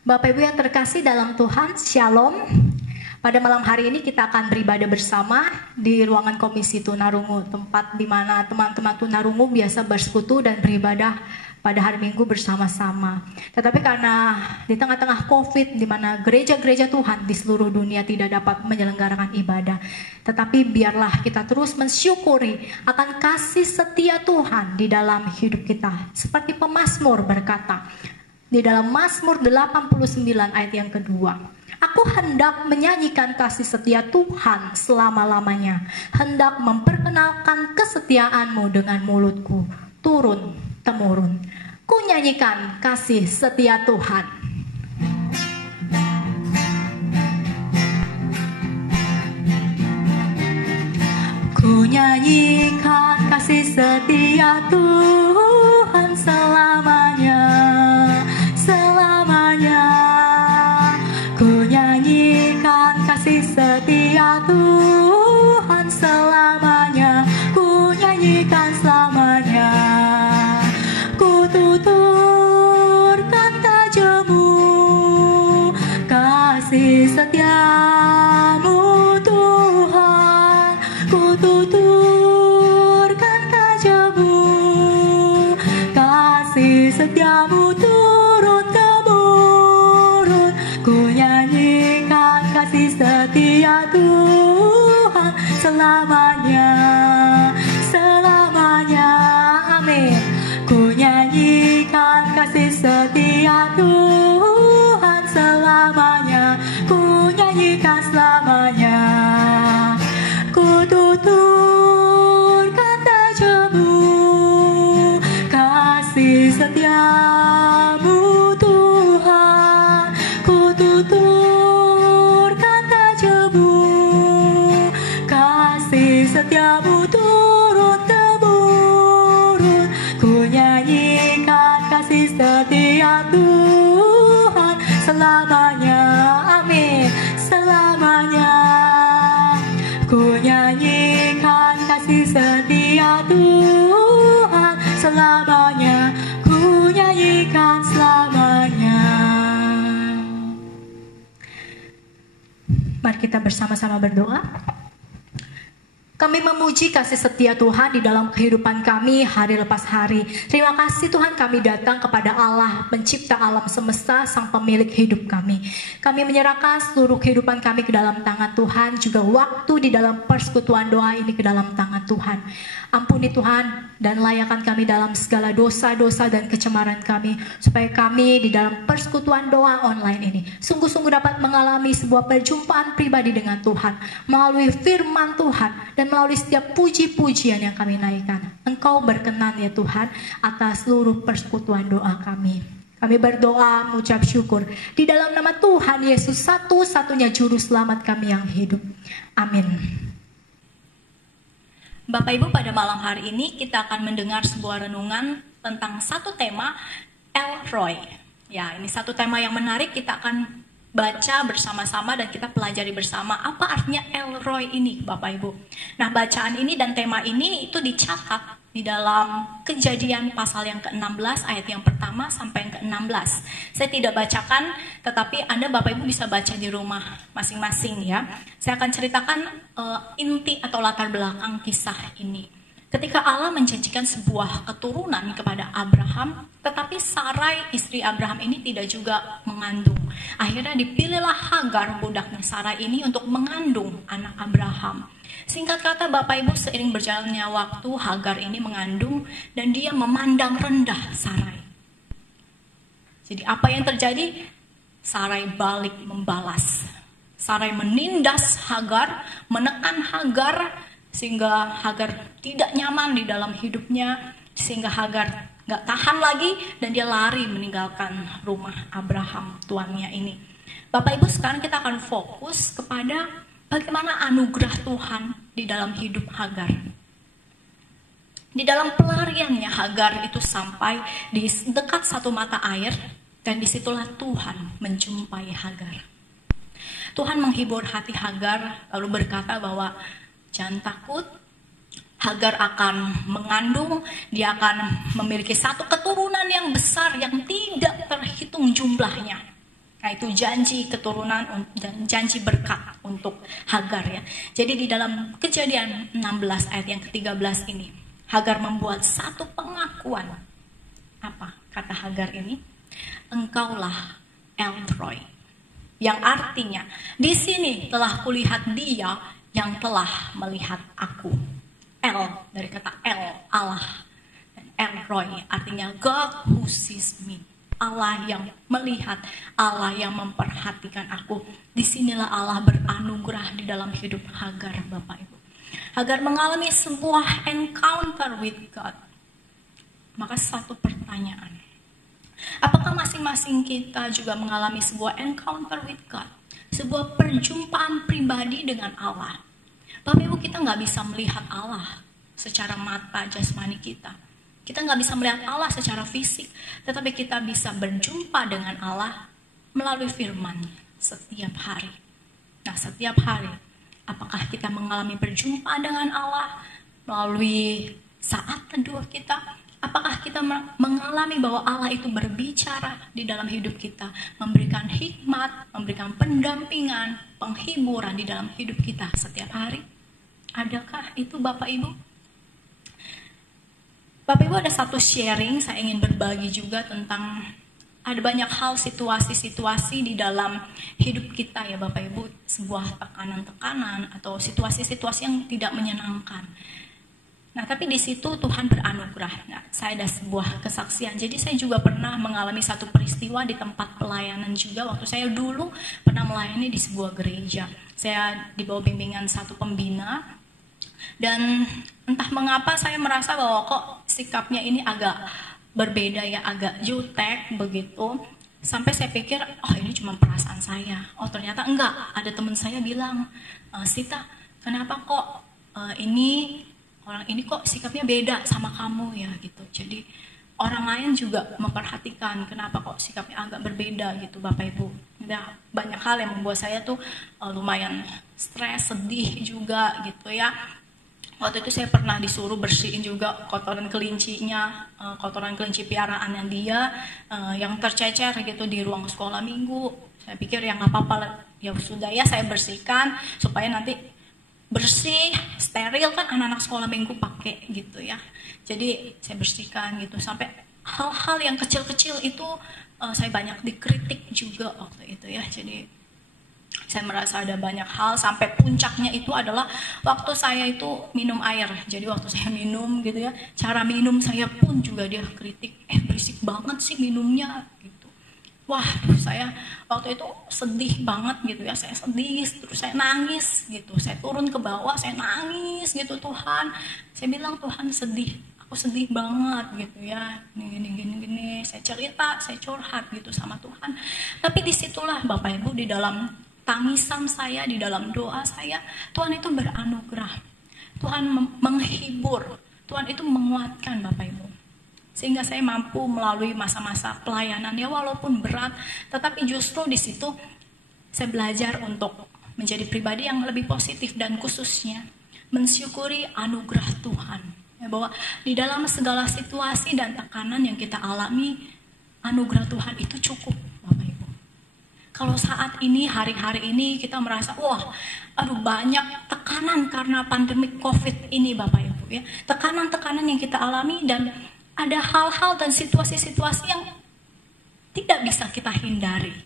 Bapak Ibu yang terkasih dalam Tuhan, Shalom. Pada malam hari ini kita akan beribadah bersama di ruangan Komisi Tunarungu, tempat di mana teman-teman Tunarungu biasa bersekutu dan beribadah pada hari Minggu bersama-sama. Tetapi karena di tengah-tengah COVID, di mana gereja-gereja Tuhan di seluruh dunia tidak dapat menyelenggarakan ibadah, tetapi biarlah kita terus mensyukuri akan kasih setia Tuhan di dalam hidup kita. Seperti pemazmur berkata, di dalam Mazmur 89 ayat yang kedua, aku hendak menyanyikan kasih setia Tuhan selama-lamanya, hendak memperkenalkan kesetiaan-Mu dengan mulutku, turun-temurun. Ku nyanyikan kasih setia Tuhan. Ku nyanyikan kasih setia Tuhan selamanya, selamanya. Ku nyanyikan kasih setia Tuhan selamanya, ku nyanyikan selamanya. Ku tuturkan tajammu, kasih setiamu Tuhan. Ku tuturkan tajammu, kasih setiamu turun-temurun. Ku nyanyikan kasih setia Tuhan selamanya, selamanya. Amin. Ku nyanyikan kasih setia Tuhan selamanya, ku nyanyikan selamanya. Ku tuturkan tajammu, kasih setiamu Tuhan. Ku tuturkan tajammu, kasih setiamu turun-temurun. Ku nyanyikan kasih setia Tuhan selamanya. Amin. Selamanya. Ku nyanyikan kasih setia Tuhan selamanya, ku nyanyikan selamanya. Mari kita bersama-sama berdoa. Kami memuji kasih setia Tuhan di dalam kehidupan kami hari lepas hari. Terima kasih Tuhan, kami datang kepada Allah, pencipta alam semesta, sang pemilik hidup kami. Kami menyerahkan seluruh kehidupan kami ke dalam tangan Tuhan, juga waktu di dalam persekutuan doa ini ke dalam tangan Tuhan. Ampuni Tuhan dan layakkan kami dalam segala dosa-dosa dan kecemaran kami, supaya kami di dalam persekutuan doa online ini sungguh-sungguh dapat mengalami sebuah perjumpaan pribadi dengan Tuhan melalui firman Tuhan dan melalui setiap puji-pujian yang kami naikkan. Engkau berkenan ya Tuhan atas seluruh persekutuan doa kami. Kami berdoa mengucap syukur di dalam nama Tuhan Yesus, satu-satunya juru selamat kami yang hidup. Amin. Bapak Ibu, pada malam hari ini kita akan mendengar sebuah renungan tentang satu tema, El Roi. Ya, ini satu tema yang menarik, kita akan baca bersama-sama dan kita pelajari bersama apa artinya El Roi ini, Bapak Ibu. Nah, bacaan ini dan tema ini itu dicatat di dalam Kejadian pasal yang ke-16 ayat yang pertama sampai yang ke-16. Saya tidak bacakan, tetapi Anda Bapak Ibu bisa baca di rumah masing-masing ya. Saya akan ceritakan inti atau latar belakang kisah ini. Ketika Allah menjanjikan sebuah keturunan kepada Abraham, tetapi Sarai istri Abraham ini tidak juga mengandung. Akhirnya dipilihlah Hagar, budaknya Sarai ini, untuk mengandung anak Abraham. Singkat kata Bapak Ibu, seiring berjalannya waktu Hagar ini mengandung dan dia memandang rendah Sarai. Jadi apa yang terjadi? Sarai balik membalas. Sarai menindas Hagar, menekan Hagar, sehingga Hagar tidak nyaman di dalam hidupnya, sehingga Hagar gak tahan lagi dan dia lari meninggalkan rumah Abraham tuannya ini. Bapak Ibu, sekarang kita akan fokus kepada bagaimana anugerah Tuhan di dalam hidup Hagar. Di dalam pelariannya Hagar itu sampai di dekat satu mata air, dan disitulah Tuhan menjumpai Hagar. Tuhan menghibur hati Hagar lalu berkata bahwa jangan takut, Hagar akan mengandung, dia akan memiliki satu keturunan yang besar yang tidak terhitung jumlahnya. Nah, itu janji keturunan dan janji berkat untuk Hagar ya. Jadi di dalam Kejadian 16 ayat yang ke-13 ini, Hagar membuat satu pengakuan. Apa kata Hagar ini? Engkaulah El Roy. Yang artinya, di sini telah kulihat Dia yang telah melihat aku. El dari kata El, Allah. Dan El Roy artinya God who sees me. Allah yang melihat, Allah yang memperhatikan aku. Disinilah Allah beranugerah di dalam hidup Hagar, Bapak Ibu. Hagar mengalami sebuah encounter with God. Maka satu pertanyaan, apakah masing-masing kita juga mengalami sebuah encounter with God? Sebuah perjumpaan pribadi dengan Allah. Bapak Ibu, kita nggak bisa melihat Allah secara mata jasmani kita. Kita nggak bisa melihat Allah secara fisik, tetapi kita bisa berjumpa dengan Allah melalui firman setiap hari. Nah, setiap hari, apakah kita mengalami perjumpaan dengan Allah melalui saat teduh kita? Apakah kita mengalami bahwa Allah itu berbicara di dalam hidup kita, memberikan hikmat, memberikan pendampingan, penghiburan di dalam hidup kita setiap hari? Adakah itu Bapak Ibu? Bapak Ibu, ada satu sharing saya ingin berbagi juga tentang ada banyak hal situasi-situasi di dalam hidup kita ya Bapak Ibu, sebuah tekanan-tekanan atau situasi-situasi yang tidak menyenangkan. Nah, tapi di situ Tuhan beranugerah. Nah, saya ada sebuah kesaksian. Jadi saya juga pernah mengalami satu peristiwa di tempat pelayanan juga waktu saya dulu pernah melayani di sebuah gereja. Saya di bawah bimbingan satu pembina. Dan entah mengapa saya merasa bahwa kok sikapnya ini agak berbeda ya, agak jutek begitu. Sampai saya pikir, oh ini cuma perasaan saya. Oh ternyata enggak, ada teman saya bilang, Sita, kenapa kok orang ini kok sikapnya beda sama kamu ya gitu. Jadi orang lain juga memperhatikan kenapa kok sikapnya agak berbeda gitu Bapak Ibu. Nah, banyak hal yang membuat saya tuh lumayan stres, sedih juga gitu ya. Waktu itu saya pernah disuruh bersihin juga kotoran kelincinya, kotoran kelinci piaraannya dia yang tercecer gitu di ruang sekolah minggu. Saya pikir ya nggak apa-apa, ya sudah ya saya bersihkan supaya nanti bersih, steril kan anak-anak sekolah minggu pakai gitu ya. Jadi saya bersihkan gitu sampai hal-hal yang kecil-kecil itu saya banyak dikritik juga waktu itu ya. Jadi saya merasa ada banyak hal sampai puncaknya itu adalah waktu saya itu minum air. Jadi waktu saya minum gitu ya, cara minum saya pun juga dia kritik, berisik banget sih minumnya gitu. Wah, saya waktu itu sedih banget gitu ya, saya sedih, terus saya nangis gitu. Saya turun ke bawah, saya nangis gitu, Tuhan. Saya bilang, Tuhan sedih, aku sedih banget gitu ya, gini. Saya cerita, saya curhat gitu sama Tuhan. Tapi disitulah Bapak Ibu, di dalam tangisan saya, di dalam doa saya, Tuhan itu beranugerah. Tuhan menghibur, Tuhan itu menguatkan Bapak Ibu. Sehingga saya mampu melalui masa-masa pelayanan ya walaupun berat, tetapi justru di situ saya belajar untuk menjadi pribadi yang lebih positif dan khususnya mensyukuri anugerah Tuhan. Ya, bahwa di dalam segala situasi dan tekanan yang kita alami, anugerah Tuhan itu cukup. Kalau saat ini, hari-hari ini kita merasa, wah, banyak tekanan karena pandemi COVID ini Bapak Ibu ya. Tekanan-tekanan yang kita alami dan ada hal-hal dan situasi-situasi yang tidak bisa kita hindari.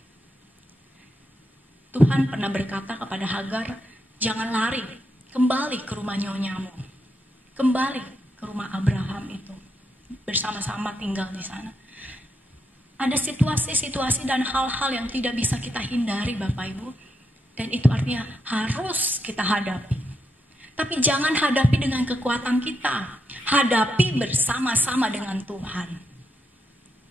Tuhan pernah berkata kepada Hagar, jangan lari, kembali ke rumah nyonyamu. Kembali ke rumah Abraham itu. Bersama-sama tinggal di sana. Ada situasi-situasi dan hal-hal yang tidak bisa kita hindari Bapak Ibu. Dan itu artinya harus kita hadapi. Tapi jangan hadapi dengan kekuatan kita. Hadapi bersama-sama dengan Tuhan.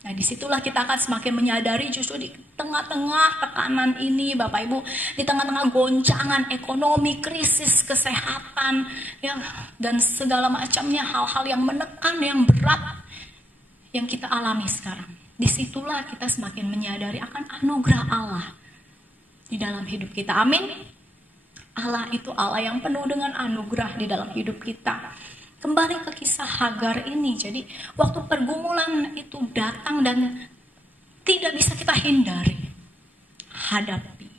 Nah disitulah kita akan semakin menyadari justru di tengah-tengah tekanan ini Bapak Ibu. Di tengah-tengah goncangan ekonomi, krisis, kesehatan. Ya, dan segala macamnya hal-hal yang menekan, yang berat. Yang kita alami sekarang. Disitulah kita semakin menyadari akan anugerah Allah di dalam hidup kita. Amin. Allah itu Allah yang penuh dengan anugerah di dalam hidup kita. Kembali ke kisah Hagar ini. Jadi waktu pergumulan itu datang dan tidak bisa kita hindari. hadapi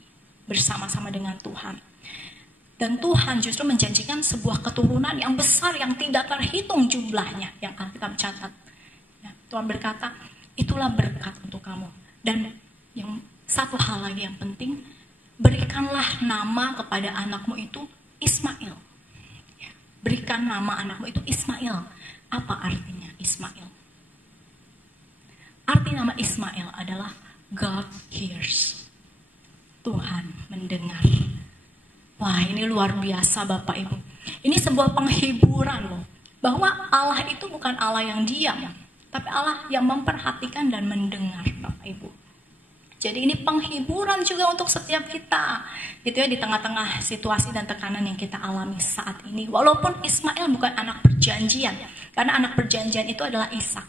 bersama-sama dengan Tuhan. Dan Tuhan justru menjanjikan sebuah keturunan yang besar yang tidak terhitung jumlahnya yang Alkitab catat. Ya, Tuhan berkata, itulah berkat untuk kamu. Dan yang satu hal lagi yang penting, berikanlah nama kepada anakmu itu Ismail. Ya, berikan nama anakmu itu Ismail. Apa artinya Ismail? Arti nama Ismail adalah God hears. Tuhan mendengar. Wah, ini luar biasa Bapak Ibu. Ini sebuah penghiburan loh. Bahwa Allah itu bukan Allah yang diam, tapi Allah yang memperhatikan dan mendengar Bapak Ibu. Jadi ini penghiburan juga untuk setiap kita. Gitu ya, di tengah-tengah situasi dan tekanan yang kita alami saat ini. Walaupun Ismail bukan anak perjanjian. Karena anak perjanjian itu adalah Ishak.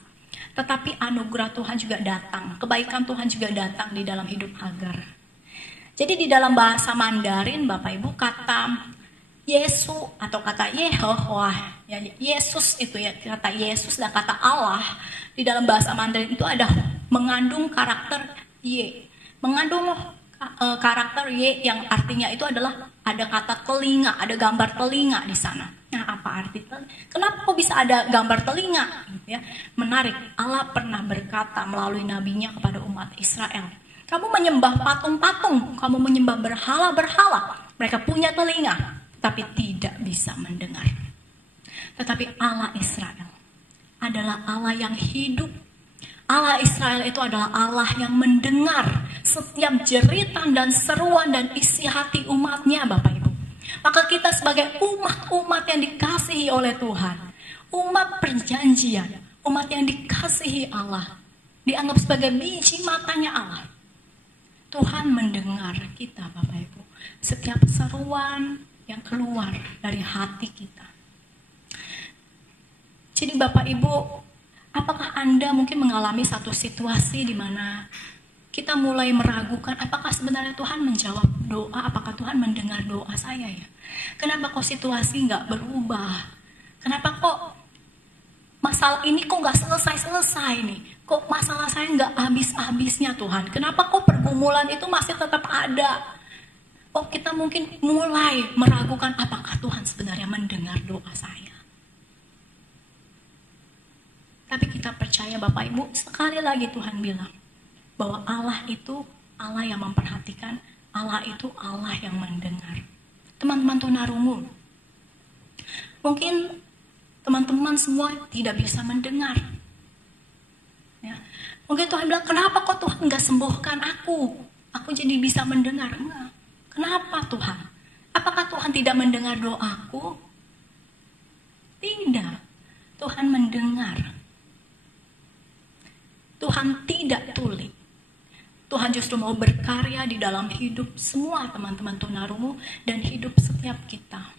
Tetapi anugerah Tuhan juga datang. Kebaikan Tuhan juga datang di dalam hidup Hagar. Jadi di dalam bahasa Mandarin, Bapak Ibu, kata Yesu atau kata Yehovah, ya, Yesus itu ya, kata Yesus dan kata Allah, di dalam bahasa Mandarin itu ada mengandung karakter Y. Mengandung karakter Y yang artinya itu adalah ada kata telinga, ada gambar telinga di sana. Nah, apa arti telinga? Kenapa kok bisa ada gambar telinga? Ya, menarik, Allah pernah berkata melalui nabinya kepada umat Israel. Kamu menyembah patung-patung, kamu menyembah berhala-berhala. Mereka punya telinga, tapi tidak bisa mendengar. Tetapi Allah Israel adalah Allah yang hidup. Allah Israel itu adalah Allah yang mendengar setiap jeritan dan seruan dan isi hati umatnya, Bapak Ibu. Maka kita sebagai umat-umat yang dikasihi oleh Tuhan, umat perjanjian, umat yang dikasihi Allah, dianggap sebagai biji matanya Allah. Tuhan mendengar kita, Bapak Ibu. Setiap seruan yang keluar dari hati kita. Jadi Bapak Ibu, apakah Anda mungkin mengalami satu situasi di mana kita mulai meragukan apakah sebenarnya Tuhan menjawab doa, apakah Tuhan mendengar doa saya ya? Kenapa kok situasi nggak berubah? Kenapa kok masalah ini kok nggak selesai-selesai nih? Kok masalah saya nggak habis-habisnya Tuhan? Kenapa kok pergumulan itu masih tetap ada? Oh, kita mungkin mulai meragukan apakah Tuhan sebenarnya mendengar doa saya. Tapi kita percaya Bapak Ibu, sekali lagi Tuhan bilang bahwa Allah itu Allah yang memperhatikan, Allah itu Allah yang mendengar. Teman-teman tunarungu, mungkin teman-teman semua tidak bisa mendengar. Ya. Mungkin Tuhan bilang, kenapa kok Tuhan gak sembuhkan aku? Aku jadi bisa mendengar. Enggak. Kenapa Tuhan? Apakah Tuhan tidak mendengar doaku? Tidak. Tuhan mendengar. Tuhan tidak tuli. Tuhan justru mau berkarya di dalam hidup semua teman-teman tunarungu dan hidup setiap kita.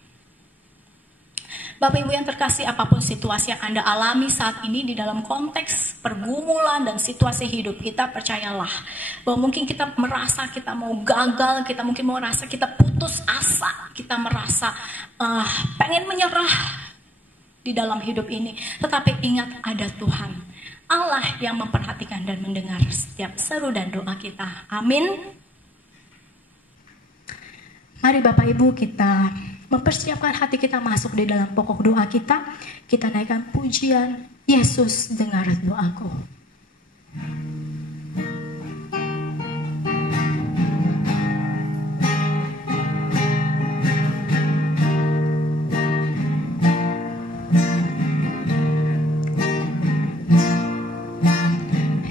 Bapak Ibu yang terkasih, apapun situasi yang Anda alami saat ini di dalam konteks pergumulan dan situasi hidup kita, percayalah bahwa mungkin kita merasa kita mau gagal, kita mungkin mau merasa kita putus asa, kita merasa pengen menyerah di dalam hidup ini. Tetapi ingat, ada Tuhan, Allah yang memperhatikan dan mendengar setiap seru dan doa kita. Amin. Mari Bapak Ibu kita mempersiapkan hati kita masuk di dalam pokok doa kita. Kita naikkan pujian, Yesus dengar doaku.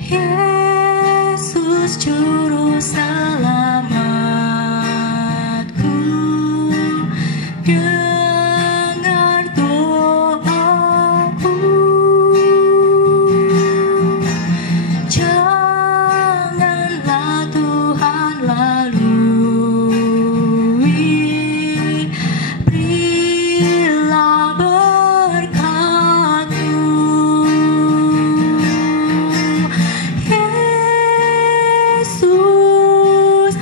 Yesus juru selamatku, dengar doaku. Janganlah Tuhan lalui, berilah berkat-Mu. Yesus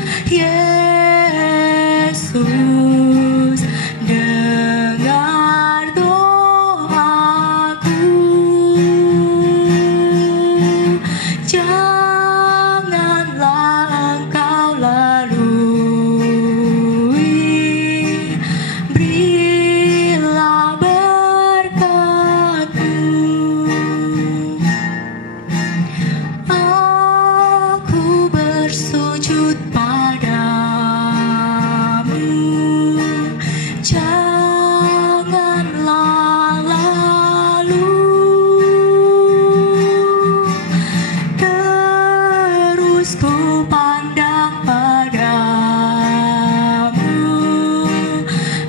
pandang padamu,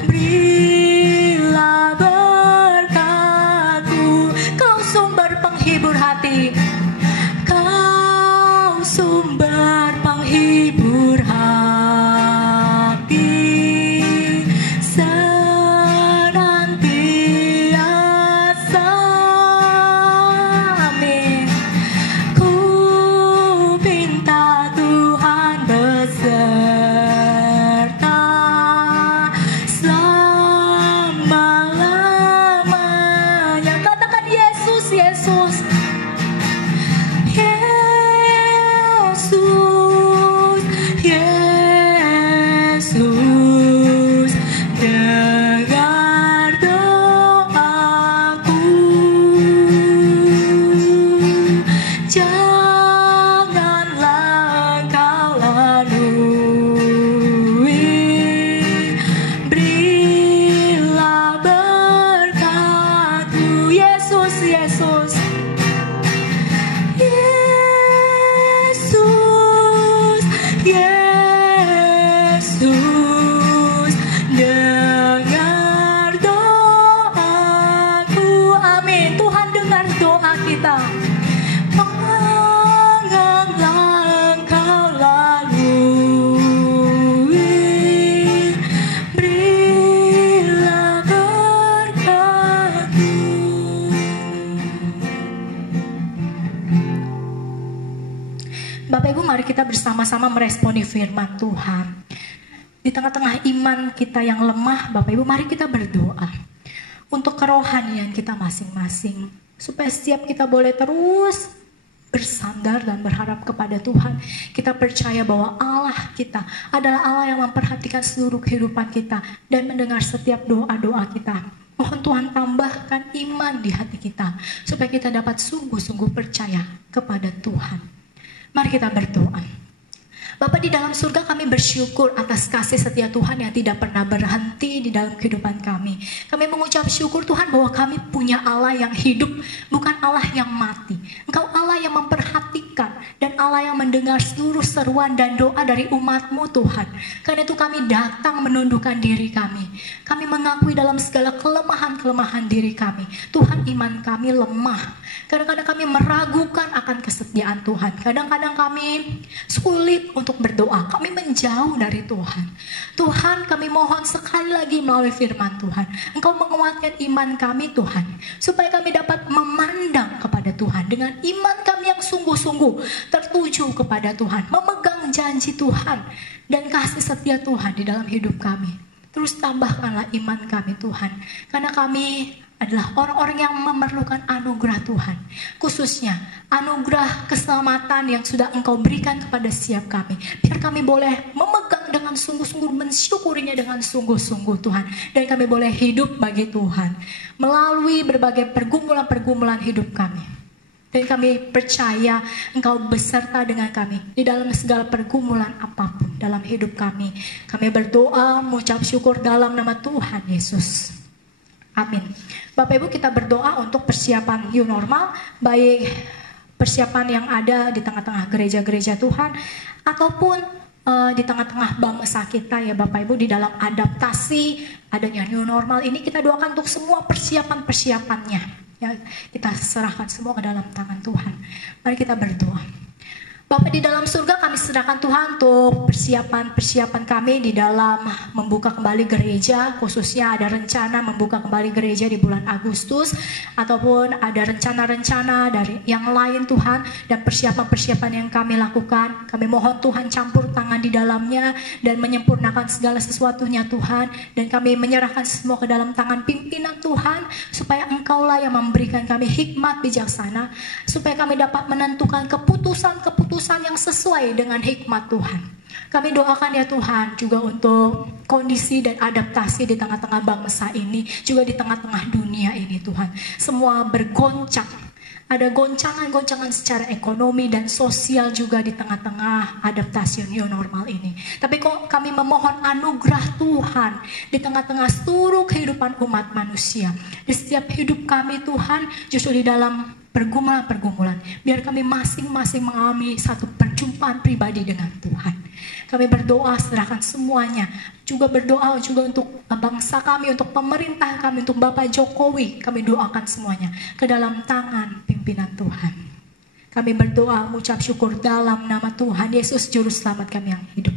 berilah berkat-Mu. Kau sumber penghibur hati, Kau sumber penghibur hati, senantiasa. Amin. Ku minta Tuhan beserta selama-lamanya. Katakan Yesus, Yesus. Yesus, Yesus, dengar doaku. Janganlah Engkau lalui, berilah berkat-Mu. Yesus, Yesus. Yesus, Yesus, dengar doaku. Amin. Tuhan dengar doa kita. Janganlah Engkau lalui, berilah berkat-Mu. Bapak Ibu, mari kita bersama-sama meresponi firman Tuhan. Di tengah-tengah iman kita yang lemah, Bapak Ibu, mari kita berdoa untuk kerohanian kita masing-masing, supaya setiap kita boleh terus bersandar dan berharap kepada Tuhan. Kita percaya bahwa Allah kita adalah Allah yang memperhatikan seluruh kehidupan kita dan mendengar setiap doa-doa kita. Mohon Tuhan tambahkan iman di hati kita, supaya kita dapat sungguh-sungguh percaya kepada Tuhan. Mari kita berdoa. Bapa di dalam surga, kami bersyukur atas kasih setia Tuhan yang tidak pernah berhenti di dalam kehidupan kami. Kami mengucap syukur Tuhan bahwa kami punya Allah yang hidup, bukan Allah yang mati. Engkau Allah yang memperhatikan dan Allah yang mendengar seluruh seruan dan doa dari umat-Mu Tuhan. Karena itu kami datang menundukkan diri kami. Kami mengakui dalam segala kelemahan-kelemahan diri kami. Tuhan, iman kami lemah. Kadang-kadang kami meragukan akan kesetiaan Tuhan. Kadang-kadang kami sulit untuk berdoa. Kami menjauh dari Tuhan. Tuhan, kami mohon sekali lagi melalui firman Tuhan, Engkau menguatkan iman kami Tuhan, supaya kami dapat memandang kepada Tuhan dengan iman kami yang sungguh-sungguh tertuju kepada Tuhan, memegang janji Tuhan dan kasih setia Tuhan di dalam hidup kami. Terus tambahkanlah iman kami Tuhan, karena kami adalah orang-orang yang memerlukan anugerah Tuhan, khususnya anugerah keselamatan yang sudah Engkau berikan kepada setiap kami. Biar kami boleh memegang dengan sungguh-sungguh, mensyukurinya dengan sungguh-sungguh Tuhan, dan kami boleh hidup bagi Tuhan melalui berbagai pergumulan-pergumulan hidup kami. Dan kami percaya Engkau beserta dengan kami di dalam segala pergumulan apapun dalam hidup kami. Kami berdoa, mengucap syukur dalam nama Tuhan Yesus. Amin. Bapak Ibu, kita berdoa untuk persiapan new normal, baik persiapan yang ada di tengah-tengah gereja-gereja Tuhan, ataupun di tengah-tengah bangsa kita ya Bapak Ibu, di dalam adaptasi adanya new normal ini. Kita doakan untuk semua persiapan-persiapannya. Ya, kita serahkan semua ke dalam tangan Tuhan. Mari kita berdoa. Bapa di dalam surga, kami serahkan Tuhan untuk persiapan-persiapan kami di dalam membuka kembali gereja, khususnya ada rencana membuka kembali gereja di bulan Agustus, ataupun ada rencana-rencana dari yang lain Tuhan, dan persiapan-persiapan yang kami lakukan. Kami mohon Tuhan campur tangan di dalamnya dan menyempurnakan segala sesuatunya Tuhan, dan kami menyerahkan semua ke dalam tangan pimpinan Tuhan, supaya Engkaulah yang memberikan kami hikmat bijaksana, supaya kami dapat menentukan keputusan-keputusan yang sesuai dengan hikmat Tuhan. Kami doakan ya Tuhan juga untuk kondisi dan adaptasi di tengah-tengah bangsa ini, juga di tengah-tengah dunia ini Tuhan. Semua bergoncang, ada goncangan-goncangan secara ekonomi dan sosial juga di tengah-tengah adaptasi new normal ini. Tapi kok kami memohon anugerah Tuhan di tengah-tengah seluruh kehidupan umat manusia. Di setiap hidup kami Tuhan, justru di dalam pergumulan-pergumulan. Biar kami masing-masing mengalami satu perjumpaan pribadi dengan Tuhan. Kami berdoa serahkan semuanya. Juga berdoa juga untuk bangsa kami, untuk pemerintah kami, untuk Bapak Jokowi. Kami doakan semuanya ke dalam tangan pimpinan Tuhan. Kami berdoa mengucap syukur dalam nama Tuhan Yesus Juru Selamat kami yang hidup.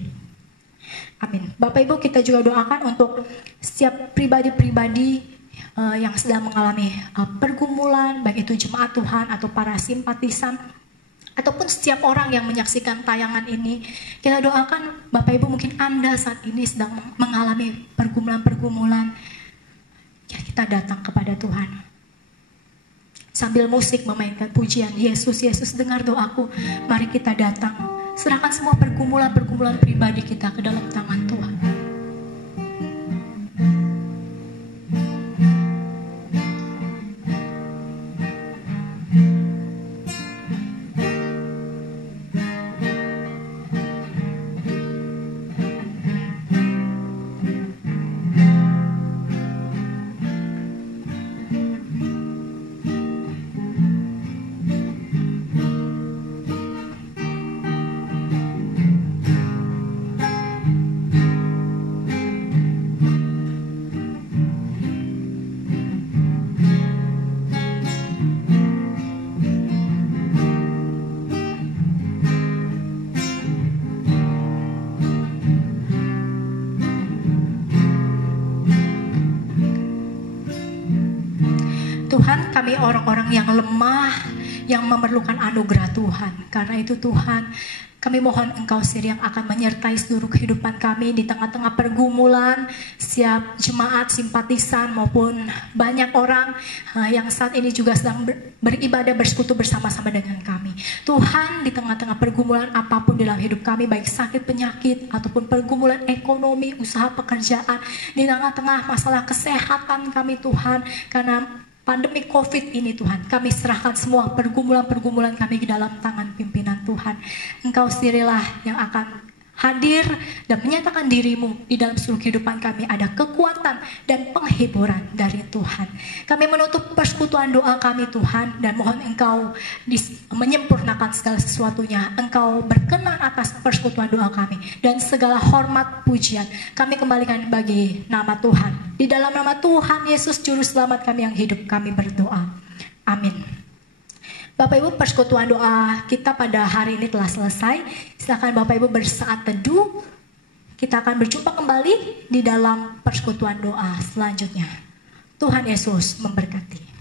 Amin. Bapak Ibu, kita juga doakan untuk setiap pribadi-pribadi yang sedang mengalami pergumulan, baik itu jemaat Tuhan atau para simpatisan, ataupun setiap orang yang menyaksikan tayangan ini. Kita doakan Bapak Ibu, mungkin Anda saat ini sedang mengalami pergumulan-pergumulan, ya kita datang kepada Tuhan. Sambil musik memainkan pujian, Yesus, Yesus dengar doaku, mari kita datang. Serahkan semua pergumulan-pergumulan pribadi kita ke dalam tangan Tuhan. Tuhan, kami orang-orang yang lemah, yang memerlukan anugerah Tuhan. Karena itu Tuhan, kami mohon Engkau sendiri yang akan menyertai seluruh kehidupan kami di tengah-tengah pergumulan, siap jemaat, simpatisan maupun banyak orang yang saat ini juga sedang beribadah bersekutu bersama-sama dengan kami. Tuhan, di tengah-tengah pergumulan apapun dalam hidup kami, baik sakit, penyakit, ataupun pergumulan ekonomi, usaha, pekerjaan, di tengah-tengah masalah kesehatan kami Tuhan, karena pandemi COVID ini Tuhan, kami serahkan semua pergumulan-pergumulan kami ke dalam tangan pimpinan Tuhan. Engkau sendirilah yang akan hadir dan menyatakan dirimu di dalam seluruh kehidupan kami. Ada kekuatan dan penghiburan dari Tuhan. Kami menutup persekutuan doa kami Tuhan, dan mohon Engkau menyempurnakan segala sesuatunya. Engkau berkenan atas persekutuan doa kami, dan segala hormat pujian kami kembalikan bagi nama Tuhan. Di dalam nama Tuhan Yesus Juru Selamat kami yang hidup, kami berdoa. Amin. Bapak Ibu, persekutuan doa kita pada hari ini telah selesai. Silakan Bapak Ibu bersaat teduh. Kita akan berjumpa kembali di dalam persekutuan doa selanjutnya. Tuhan Yesus memberkati.